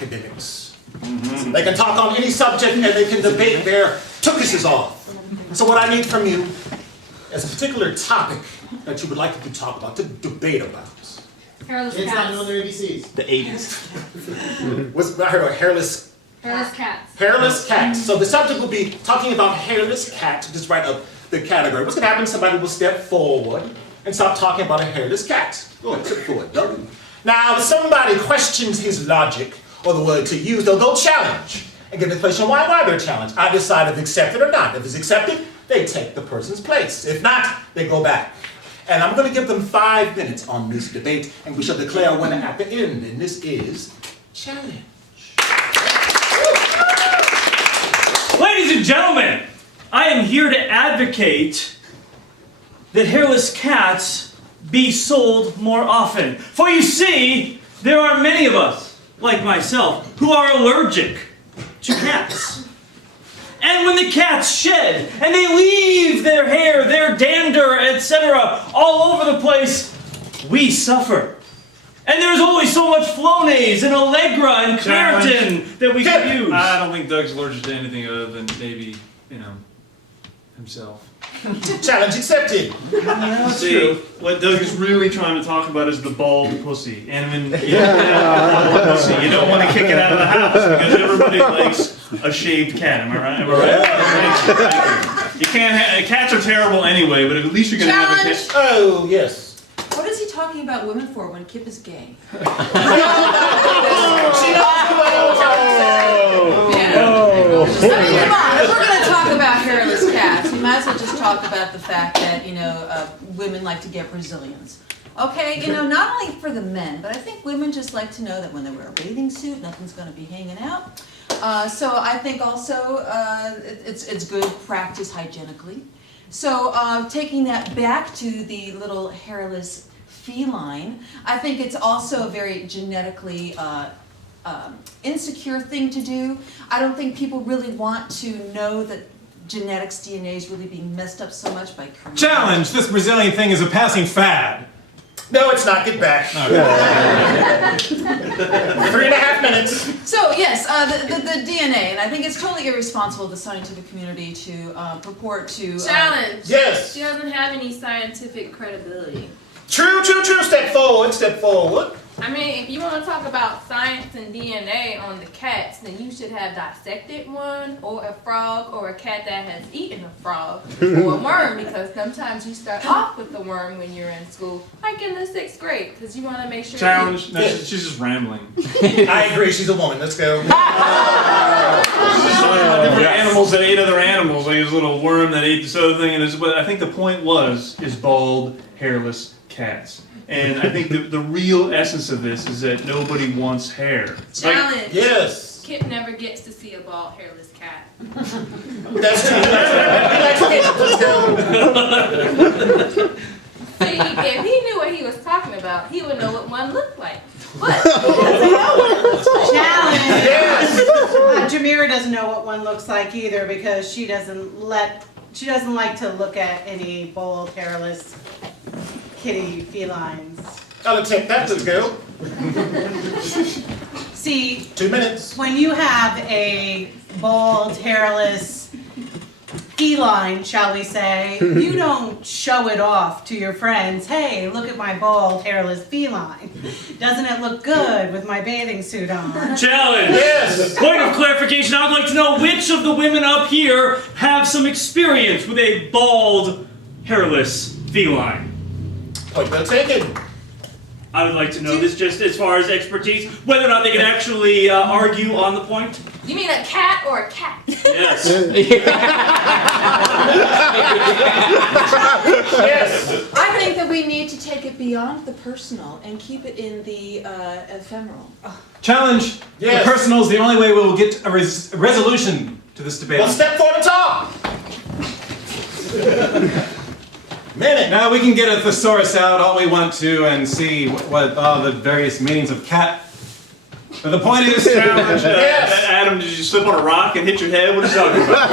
academics. They can talk on any subject and they can debate their tuchuses off. So what I need from you is a particular topic that you would like to talk about, to debate about. Hairless It's not known cats. their ABCs. The 80s. I heard of hairless Hairless cats. Hairless cats. So the subject will be talking about hairless cats. Just write up the category. What's going to happen? Somebody will step forward and start talking about a hairless cat. Go ahead, step forward. Now, if somebody questions his logic or the word to use, they'll go challenge and give the question why they're challenged. I decide if it's accepted or not. If it's accepted, they take the person's place. If not, they go back. And I'm going to give them 5 minutes on this debate, and we shall declare a winner at the end. And this is challenge. Ladies and gentlemen, I am here to advocate that hairless cats be sold more often. For you see, there are many of us, like myself, who are allergic to cats. And when the cats shed, and they leave their hair, their dander, etc., all over the place, we suffer. And there's always so much Flonase and Allegra and Claritin that we could use. I don't think Doug's allergic to anything other than maybe, himself. Challenge accepted. See, what Doug is really trying to talk about is the bald pussy. And when you pussy, you don't want to kick it out of the house because everybody likes a shaved cat. Am I right? You can't. Cats are terrible anyway, but at least you're gonna have a cat. Oh, yes. What is he talking about women for when Kip is gay? She knows who I I mean, come on, if we're going to talk about hairless cats, we might as well just talk about the fact that, women like to get Brazilians. Okay, not only for the men, but I think women just like to know that when they wear a bathing suit, nothing's going to be hanging out. So I think also it's good practice hygienically. So taking that back to the little hairless feline, I think it's also a very genetically insecure thing to do. I don't think people really want to know that genetics DNA is really being messed up so much by creating. Challenge! This Brazilian thing is a passing fad. No, it's not. Get back. 3.5 minutes. So yes, the DNA, and I think it's totally irresponsible of the scientific community to purport to Challenge. Yes. She doesn't have any scientific credibility. True. Step forward. I mean, if you want to talk about science and DNA on the cats, then you should have dissected one, or a frog, or a cat that has eaten a frog, or a worm, because sometimes you start off with the worm when you're in school, like in the 6th grade, because you want to make sure. Challenge. No, she's just rambling. I agree. She's a woman. Let's go. Different animals that ate other animals, like this little worm that ate this other thing, and but I think the point is bald, hairless cats. And I think the real essence of this is that nobody wants hair. Challenge. Yes. Kip never gets to see a bald, hairless cat. That's true. Let's go. See, if he knew what he was talking about, he would know what one looked like. But Challenge! Yes. Jamira doesn't know what one looks like either because she doesn't like to look at any bald, hairless kitty felines. I'll take that to the girl. See, 2 minutes. when you have a bald, hairless feline, shall we say, you don't show it off to your friends. Hey, look at my bald, hairless feline. Doesn't it look good with my bathing suit on? Challenge! Yes. Point of clarification, I'd like to know which of the women up here have some experience with a bald, hairless feline. Point well taken. I would like to know this just as far as expertise, whether or not they can actually argue on the point. you mean a cat or a cat? Yes. Yes. I think that we need to take it beyond the personal and keep it in the ephemeral. Challenge! Yes. The personal is the only way we will get a resolution to this debate. Well, step forward and talk. Minute. Now we can get a thesaurus out all we want to and see what all the various meanings of cat. But the point is, challenge. Yes. Adam, did you slip on a rock and hit your head? What are you talking about?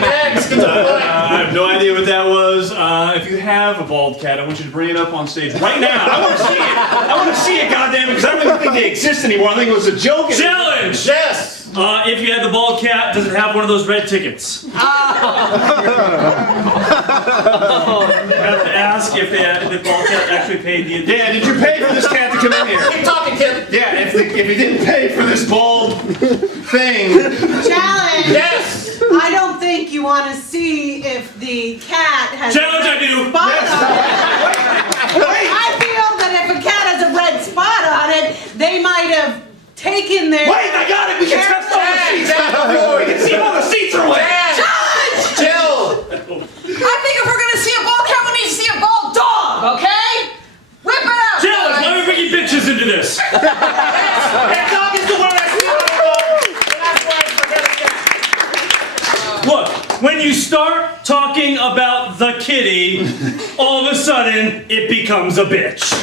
Next, get to the point. I have no idea what that was. If you have a bald cat, I want you to bring it up on stage right now. I want to see it. I want to see it, goddammit, because I don't even think they exist anymore. I think it was a joke. Challenge! Yes. If you had the bald cat, does it have one of those red tickets? You have to ask if the bald cat actually paid the addition. Yeah, did you pay for this cat to come in here? Keep talking, Kim. Yeah, if he didn't pay for this bald thing. Challenge! Yes. I don't think you want to see if the cat has Challenge, I do. spot on it. I feel that if a cat has a red spot on it, they might have taken their... Wait, I got it! We can test all the seats! We can see all the seats are wet! Challenge! Chill. I think if we're gonna see a bald cat, we need to see a bald dog, okay? Whip it out! Challenge, let me bring you bitches into this. That dog is the one that's Look, when you start talking about the kitty, all of a sudden, it becomes a bitch.